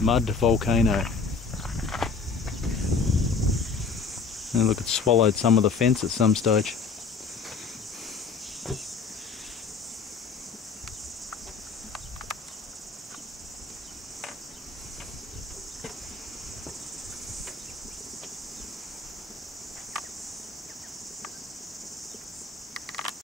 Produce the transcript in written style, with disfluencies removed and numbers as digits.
mud volcano. And look, it swallowed some of the fence at some stage.